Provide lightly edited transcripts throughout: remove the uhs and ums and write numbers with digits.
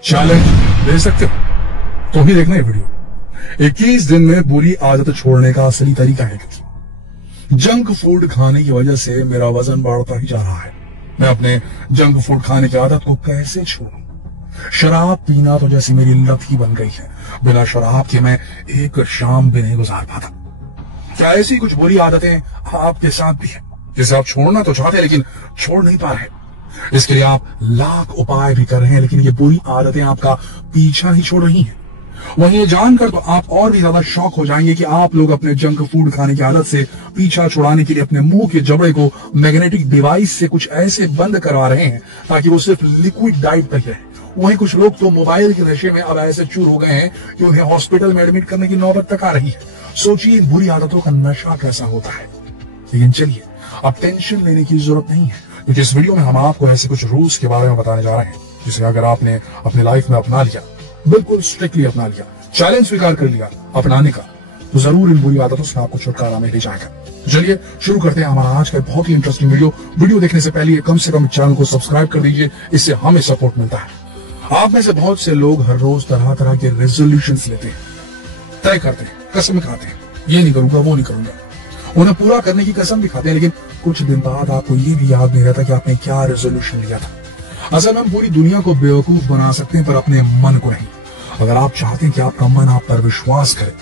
Challenge दे सकते हो तो ही देखना ये वीडियो। 21 दिन में बुरी आदत छोड़ने का असली तरीका है। जंक फूड खाने की वजह से मेरा वजन बढ़ता ही जा रहा है। मैं अपने जंक फूड खाने की आदत को कैसे छोड़ूं? शराब पीना तो जैसे मेरी लत ही बन गई है। बिना शराब के मैं एक शाम भी नहीं गुजार पाता। क्या ऐसी कुछ बुरी आदतें आपके साथ भी है जिसे आप छोड़ना तो चाहते हैं लेकिन छोड़ नहीं पा रहे? इसके लिए आप लाख उपाय भी कर रहे हैं लेकिन ये बुरी आदतें आपका पीछा नहीं छोड़ रही हैं। वहीं ये जानकर तो आप और भी ज्यादा शॉक हो जाएंगे कि आप लोग अपने जंक फूड खाने की आदत से पीछा छुड़ाने के लिए अपने मुंह के जबड़े को मैग्नेटिक डिवाइस से कुछ ऐसे बंद करवा रहे हैं ताकि वो सिर्फ लिक्विड डाइट तक रहे। वहीं कुछ लोग तो मोबाइल के नशे में अब ऐसे चूर हो गए हैं कि उन्हें हॉस्पिटल में एडमिट करने की नौबत तक आ रही है। सोचिए इन बुरी आदतों का नशा कैसा होता है। लेकिन चलिए, अब टेंशन लेने की जरूरत नहीं है क्योंकि इस वीडियो में हम आपको ऐसे कुछ रूल्स के बारे में बताने जा रहे हैं जिसे अगर आपने अपनी लाइफ में अपना लिया, बिल्कुल स्ट्रिक्टली अपना लिया, चैलेंज स्वीकार कर लिया अपनाने का, तो जरूर इन बुरी आदतों से आपको छुटकारा मिल जाएगा। चलिए शुरू करते हैं हमारा आज का बहुत ही इंटरेस्टिंग वीडियो देखने से पहले कम से कम चैनल को सब्सक्राइब कर दीजिए, इससे हमें सपोर्ट मिलता है। आप में से बहुत से लोग हर रोज तरह तरह के रेजोल्यूशंस लेते हैं, तय करते हैं, कसम खाते हैं, ये नहीं करूंगा वो नहीं करूंगा, उन्हें पूरा करने की कसम भी खाते हैं, लेकिन कुछ दिन बाद आपको ये भी याद नहीं रहता कि आपने क्या रेजोल्यूशन लिया था। असल में हम पूरी दुनिया को बेवकूफ बना सकते हैं पर अपने मन को नहीं। अगर आप चाहते हैं कि आपका मन आप पर विश्वास करे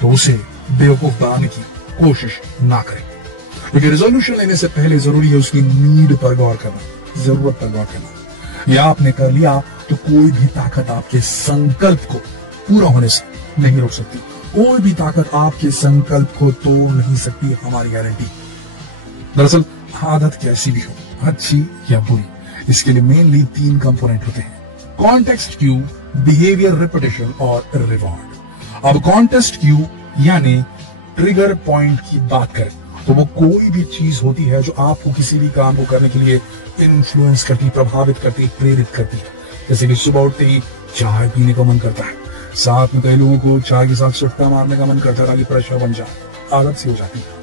तो उसे बेवकूफ बनाने की कोशिश ना करें, क्योंकि रेजोल्यूशन लेने से पहले जरूरी है उसकी नीड पर गौर करना, जरूरत पर गौर करना। यह आपने कर लिया तो कोई भी ताकत आपके संकल्प को पूरा होने से नहीं रोक सकती। कोई भी ताकत आपके संकल्प को तोड़ नहीं सकती, हमारी गारंटी। दरअसल आदत कैसी भी हो, अच्छी या बुरी, इसके लिए मेनली 3 कंपोनेंट होते हैं: कॉन्टेक्स्ट क्यू, बिहेवियर, रेपिटेशन और रिवॉर्ड। अब कॉन्टेक्स्ट क्यू यानी ट्रिगर पॉइंट की बात करें तो वो कोई भी चीज होती है जो आपको किसी भी काम को करने के लिए इन्फ्लुएंस करती, प्रभावित करती, प्रेरित करती है। जैसे कि सुबह उठते ही चाय पीने का मन करता है, साथ में कई लोगों को चाय के साथ सुट्टा मारने का मन करता है ताकि प्रेशर बन जाए, आदत सी हो जाती है।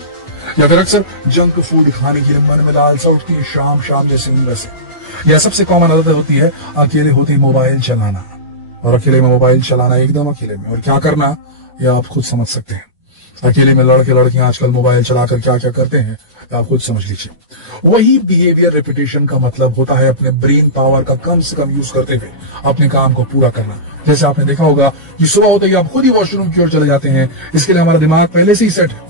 या फिर अक्सर जंक फूड खाने के लिए मन में लालसा उठती है शाम शाम जैसे नींद से। यह सबसे कॉमन आदत होती है अकेले होते मोबाइल चलाना, और अकेले में मोबाइल चलाना एकदम अकेले में, और क्या करना यह आप खुद समझ सकते हैं। अकेले में लड़के लड़कियां आजकल मोबाइल चलाकर क्या क्या करते हैं आप खुद समझ लीजिए। वही बिहेवियर रेपिटेशन का मतलब होता है अपने ब्रेन पावर का कम से कम यूज करते हुए अपने काम को पूरा करना। जैसे आपने देखा होगा कि सुबह होते ही आप खुद ही वॉशरूम की ओर चले जाते हैं, इसके लिए हमारा दिमाग पहले से ही सेट है।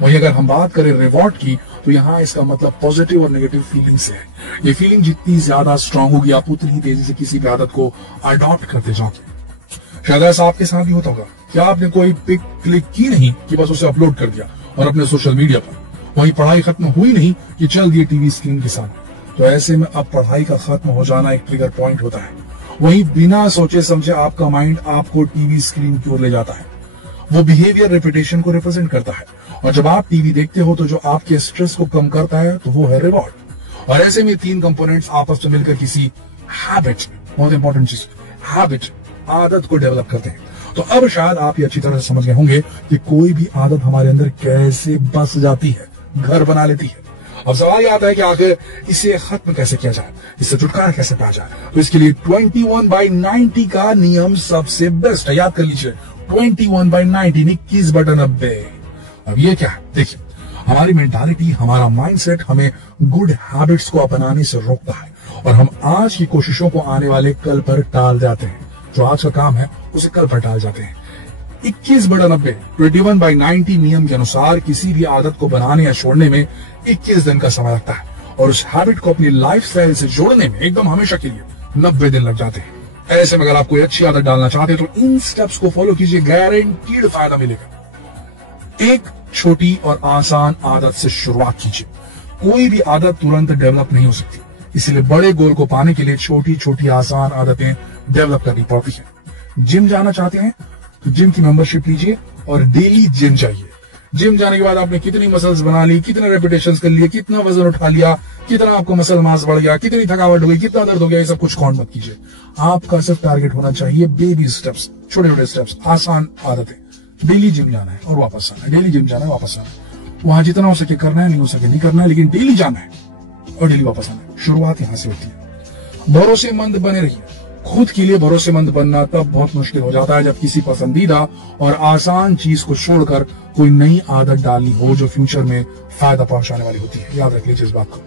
वही अगर हम बात करें रिवॉर्ड की तो यहाँ इसका मतलब पॉजिटिव और नेगेटिव फीलिंग से है। ये फीलिंग जितनी ज्यादा स्ट्रांग होगी आप उतनी ही तेजी से किसी भी आदत को अडॉप्ट करते जाओगे। शायद ऐसा आपके साथ भी होता होगा। क्या आपने कोई पिक क्लिक की नहीं कि बस उसे अपलोड कर दिया और अपने सोशल मीडिया पर, वही पढ़ाई खत्म हुई नहीं कि चल दिए टीवी स्क्रीन के सामने। तो ऐसे में अब पढ़ाई का खत्म हो जाना एक ट्रिगर पॉइंट होता है। वही बिना सोचे समझे आपका माइंड आपको टीवी स्क्रीन की ओर ले जाता है। वो बिहेवियर रेपिटेशन को रिप्रेजेंट करता है, और जब आप टीवी देखते हो तो जो आपके स्ट्रेस को कम करता है तो वो है रिवॉर्ड। और ऐसे में 3 कंपोनेंट्स आपस में मिलकर किसी हैबिट, बहुत इंपॉर्टेंट चीज, हैबिट, आदत को डेवलप करते हैं। तो अब शायद आप ये अच्छी तरह से समझ गए होंगे कि कोई भी आदत हमारे अंदर कैसे बस जाती है, घर बना लेती है। अब सवाल ये आता है कि आखिर इसे खत्म कैसे किया जाए, इससे छुटकारा कैसे पाया जाए। तो इसके लिए 21/90 का नियम सबसे बेस्ट है। याद कर लीजिए, 21/90, 21/90। अब ये क्या है, देखिए, हमारी मेंटालिटी, हमारा माइंडसेट हमें गुड हैबिट्स को अपनाने से रोकता है, और हम आज की कोशिशों को आने वाले कल पर टाल जाते हैं। जो आज का काम है उसे कल पर टाल जाते हैं। 21/90, 21/90 नियम के अनुसार किसी भी आदत को बनाने या छोड़ने में 21 दिन का समय लगता है, और उस हैबिट को अपनी लाइफस्टाइल से जोड़ने में एकदम हमेशा के लिए 90 दिन लग जाते हैं। ऐसे में अगर आप कोई अच्छी आदत डालना चाहते हैं तो इन स्टेप्स को फॉलो कीजिए, गारंटीड फायदा मिलेगा। एक छोटी और आसान आदत से शुरुआत कीजिए। कोई भी आदत तुरंत डेवलप नहीं हो सकती, इसलिए बड़े गोल को पाने के लिए छोटी छोटी आसान आदतें डेवलप करनी पड़ती है। जिम जाना चाहते हैं तो जिम की मेंबरशिप लीजिए और डेली जिम जाइए। जिम जाने के बाद आपने कितनी मसल्स बना ली, कितने रेपिटेशंस कर लिए, कितना वजन उठा लिया, कितना आपको मसल मास बढ़ गया, कितनी थकावट हो गई, कितना दर्द हो गया, ये सब कुछ काउंट मत कीजिए। आपका सिर्फ टारगेट होना चाहिए बेबी स्टेप्स, छोटे छोटे स्टेप्स, आसान आदतें। डेली जिम जाना है और वापस आना है, डेली जिम जाना है, वापस आना है। वहां जितना हो सके करना है, नहीं हो सके नहीं करना है, लेकिन डेली जाना है और डेली वापस आना है। शुरुआत यहां से होती है। भरोसेमंद बने रहिए, खुद के लिए भरोसेमंद बनना तब बहुत मुश्किल हो जाता है जब किसी पसंदीदा और आसान चीज को छोड़कर कोई नई आदत डालनी हो जो फ्यूचर में फायदा पहुंचाने वाली होती है। याद रख लीजिए इस बात को।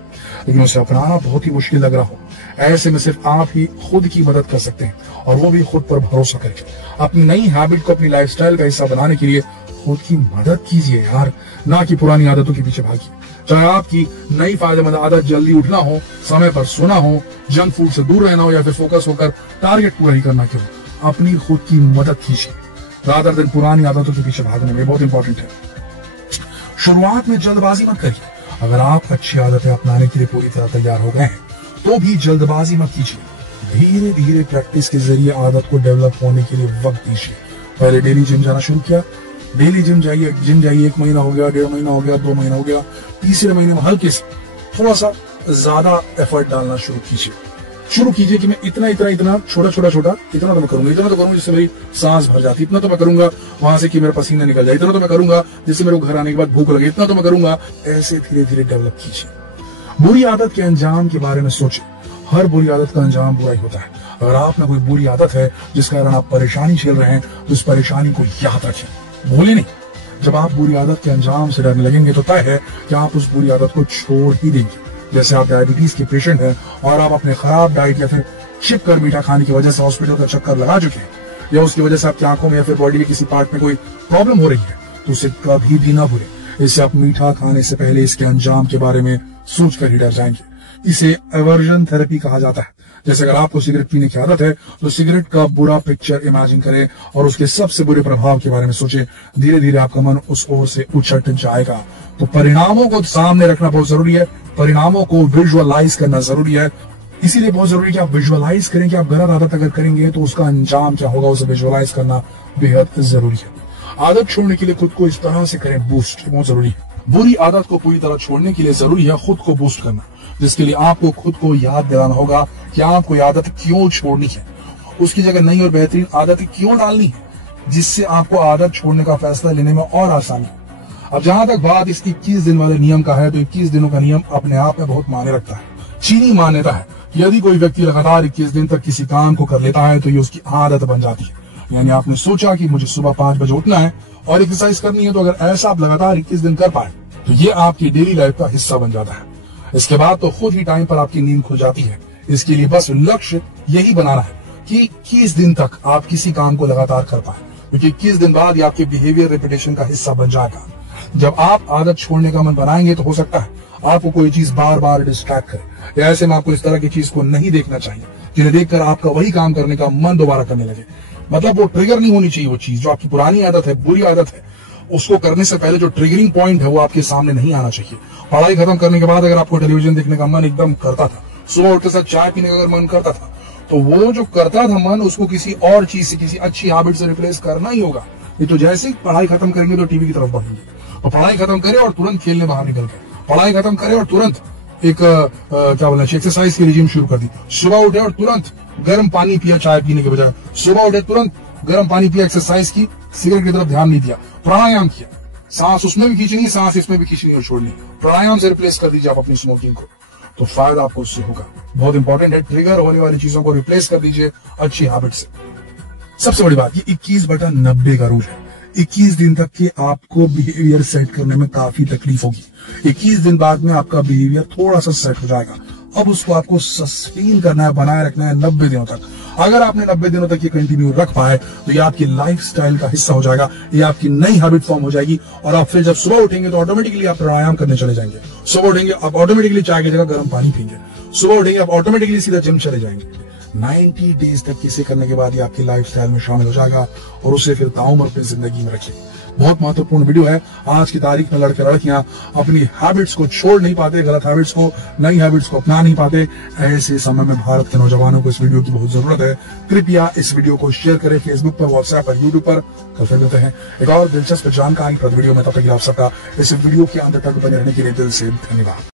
लेकिन उसे अपनाना बहुत ही मुश्किल लग रहा हो, ऐसे में सिर्फ आप ही खुद की मदद कर सकते हैं, और वो भी खुद पर भरोसा करके। अपनी नई हैबिट को अपनी लाइफस्टाइल का हिस्सा बनाने के लिए खुद की मदद कीजिए यार, ना कि पुरानी आदतों के पीछे भागिए। चाहे आपकी नई फायदेमंद आदत जल्दी उठना हो, समय पर सोना हो, जंक फूड से दूर रहना हो, या फिर फोकस होकर टारगेट पूरा ही करना क्यों, अपनी खुद की मदद कीजिए रादर देन पुरानी आदतों के पीछे भागने में। बहुत इंपॉर्टेंट है। शुरुआत में जल्दबाजी मत करिए। अगर आप अच्छी आदतें अपनाने के लिए पूरी तरह तैयार हो गए हैं तो भी जल्दबाजी मत कीजिए। धीरे धीरे प्रैक्टिस के जरिए आदत को डेवलप होने के लिए वक्त दीजिए। पहले डेली जिम जाना शुरू किया, डेली जिम जाइए 1 महीना हो गया, 1.5 महीना हो गया, 2 महीना हो गया, तीसरे महीने में हल्के से थोड़ा सा ज्यादा एफर्ट डालना शुरू कीजिए कि मैं इतना छोटा इतना तो मैं करूंगा जिससे मेरी सांस भर जाती, इतना तो मैं करूंगा वहां से कि मेरा पसीना निकल जाए, इतना तो मैं करूंगा जिससे मेरे को घर आने के बाद भूख लगे, इतना तो मैं करूंगा। ऐसे धीरे धीरे डेवलप कीजिए। बुरी आदत के अंजाम के बारे में सोचें। हर बुरी आदत का अंजाम बुरा ही होता है। अगर आप में कोई बुरी आदत है जिस कारण आप परेशानी झेल रहे हैं तो इस परेशानी को याद रखें, भूलें नहीं। जब आप बुरी आदत के अंजाम से डरने लगेंगे तो तय है कि आप उस बुरी आदत को छोड़ ही देंगे। जैसे आप डायबिटीज के पेशेंट हैं और आप अपने खराब डाइट या फिर छिप कर मीठा खाने की वजह से हॉस्पिटल का चक्कर लगा चुके हैं, या उसकी वजह से आपकी आंखों में या फिर बॉडी के किसी पार्ट में कोई प्रॉब्लम हो रही है, तो उसे कभी भी ना भूलें। इससे आप मीठा खाने से पहले इसके अंजाम के बारे में सोचकर ही डर जाएंगे। इसे एवर्जन थेरेपी कहा जाता है। जैसे अगर आपको सिगरेट पीने की आदत है तो सिगरेट का बुरा पिक्चर इमेजिन करें और उसके सबसे बुरे प्रभाव के बारे में सोचें। धीरे धीरे आपका मन उस ओर से उछट जाएगा। तो परिणामों को सामने रखना बहुत जरूरी है, परिणामों को विजुअलाइज करना जरूरी है। इसीलिए बहुत जरूरी है कि आप विजुअलाइज करें कि आप गलत आदत अगर करेंगे तो उसका अंजाम क्या होगा, उसे विजुअलाइज करना बेहद जरूरी है। आदत छोड़ने के लिए खुद को इस तरह से करें बूस्ट, बहुत जरूरी है। बुरी आदत को पूरी तरह छोड़ने के लिए जरूरी है खुद को बूस्ट करना, जिसके लिए आपको खुद को याद दिलाना होगा कि आपको आदत क्यों छोड़नी है, उसकी जगह नई और बेहतरीन आदत क्यों डालनी है, जिससे आपको आदत छोड़ने का फैसला लेने में और आसानी हो। अब जहां तक बात इस 21 दिन वाले नियम का है तो 21 दिनों का नियम अपने आप में बहुत मायने रखता है। चीनी मान्यता है यदि कोई व्यक्ति लगातार 21 दिन तक किसी काम को कर लेता है तो ये उसकी आदत बन जाती है। यानी आपने सोचा कि मुझे सुबह 5 बजे उठना है और एक्सरसाइज करनी है, तो अगर ऐसा आप लगातार 21 दिन कर पाए तो ये आपकी डेली लाइफ का हिस्सा बन जाता है। इसके बाद तो खुद ही टाइम पर आपकी नींद खुल जाती है। इसके लिए बस लक्ष्य यही बनाना है कि 21 दिन तक आप किसी काम को लगातार कर पाए, क्योंकि 21 दिन बाद ये आपके बिहेवियर रेपिटेशन का हिस्सा बन जाएगा। जब आप आदत छोड़ने का मन बनाएंगे तो हो सकता है आपको कोई चीज बार बार डिस्ट्रैक्ट करे, ऐसे में आपको इस तरह की चीज को नहीं देखना चाहिए जिन्हें देखकर आपका वही काम करने का मन दोबारा करने लगे। मतलब वो ट्रिगर नहीं होनी चाहिए, वो चीज जो आपकी पुरानी आदत है, बुरी आदत है, उसको करने से पहले जो ट्रिगरिंग पॉइंट है वो आपके सामने नहीं आना चाहिए। पढ़ाई खत्म करने के बाद अगर आपको टेलीविजन देखने का मन एकदम करता था, सुबह उठते साथ चाय पीने का अगर मन करता था, तो वो जो करता था मन, उसको किसी और चीज से, किसी अच्छी हैबिट से रिप्लेस करना ही होगा। ये तो जैसे ही पढ़ाई खत्म करेंगे तो टीवी की तरफ बढ़ेंगे, तो पढ़ाई खत्म करे और तुरंत खेलने बाहर निकल गए, पढ़ाई खत्म करे और तुरंत एक क्या बोलना चाहिए एक्सरसाइज की रिजीम शुरू कर दी। सुबह उठे और तुरंत गर्म पानी पिया चाय पीने के बजाय, सुबह उठे तुरंत गर्म पानी पिया, एक्सरसाइज की, सिगरेट की तरफ ध्यान नहीं दिया, प्राणायाम किया, सांस उसमें भी खींचनी, सांस इसमें भी खींचनी और छोड़नी, प्राणायाम से रिप्लेस कर दीजिए आप अपनी स्मोकिंग को, तो फायदा आपको उससे होगा। बहुत इंपॉर्टेंट है, ट्रिगर होने वाली चीजों को रिप्लेस कर दीजिए अच्छी हैबिट से। सबसे बड़ी बात, ये 21/90 का रूल है। 21 दिन तक के आपको बिहेवियर सेट करने में काफी तकलीफ होगी। 21 दिन बाद में आपका बिहेवियर थोड़ा सा सेट हो जाएगा। अब उसको आपको सस्टेन करना है, बनाए रखना है 90 दिनों तक। अगर आपने 90 दिनों तक ये कंटिन्यू रख पाए तो ये आपकी लाइफस्टाइल का हिस्सा हो जाएगा, ये आपकी नई हैबिट फॉर्म हो जाएगी। और आप फिर जब सुबह उठेंगे तो ऑटोमेटिकली आप प्राणायाम करने चले जाएंगे। सुबह उठेंगे आप ऑटोमेटिकली चाय की जगह गर्म पानी पीएंगे। सुबह उठेंगे आप ऑटोमेटिकली सीधा जिम चले जाएंगे। 90 डेज तक इसे करने के बाद ये आपकी लाइफस्टाइल में शामिल हो जाएगा और उसे फिर ताउम्र अपनी जिंदगी में रखिए। बहुत महत्वपूर्ण वीडियो है। आज की तारीख में लड़के लड़कियां अपनी हैबिट्स को छोड़ नहीं पाते, गलत हैबिट्स को, नई हैबिट्स को अपना नहीं पाते। ऐसे समय में भारत के नौजवानों को इस वीडियो की बहुत जरूरत है। कृपया इस वीडियो को शेयर करें फेसबुक पर, व्हाट्सएप पर, यूट्यूब पर। कल फिर मिलते हैं एक और दिलचस्प जानकारी पर वीडियो में। तब तक आप सबका इस वीडियो के अंत तक बने रहने के लिए दिल से धन्यवाद।